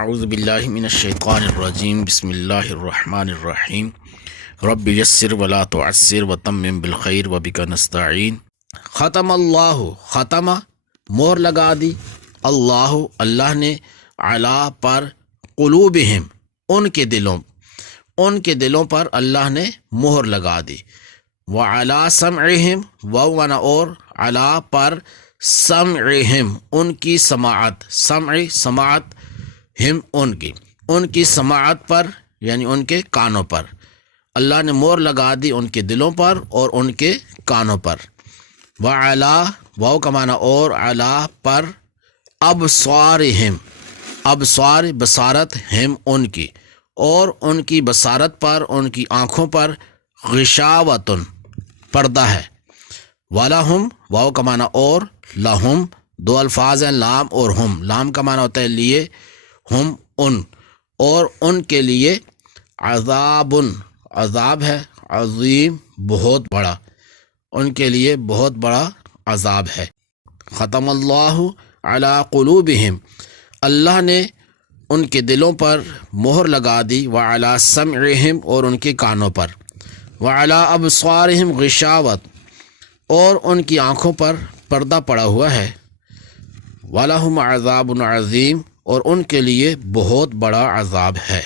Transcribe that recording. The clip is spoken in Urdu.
اعوذ باللہ من الشیطان الرجیم بسم اللہ الرحمن الرحیم رب یسر ولا تعسر وتمم بالخیر وبک نستعین۔ ختم اللہ، ختم مہر لگا دی، اللہ نے علی پر، قلوبہم ان کے دلوں پر اللہ نے مہر لگا دی، وعلی سمعہم ونا اور علی پر سمعہم ان کی سماعت، سماعت ہم ان کی سماعت پر یعنی ان کے کانوں پر، اللہ نے مہر لگا دی ان کے دلوں پر اور ان کے کانوں پر۔ وعلی واو کا معنی اور، علی پر، ابصارہم ابصار بصارت ہم ان کی، اور ان کی بصارت پر ان کی آنکھوں پر، غشاوتن پردہ ہے۔ وَلَهُمْ واو کا معنی اور، لہم دو الفاظ ہیں لام اور ہم، لام کا معنی ہوتا ہے لیے، ہم ان، اور ان کے لیے عذاب، عذاب ہے، عظیم بہت بڑا، ان کے لیے بہت بڑا عذاب ہے۔ ختم اللہ علی قلوبہم، اللہ نے ان کے دلوں پر مہر لگا دی، وعلی سمعہم اور ان کے کانوں پر، وعلی ابصارہم غشاوت اور ان کی آنکھوں پر پردہ پڑا ہوا ہے، وَلَهُمْ عَذَابٌ عَظِيمٌ اور ان کے لیے بہت بڑا عذاب ہے۔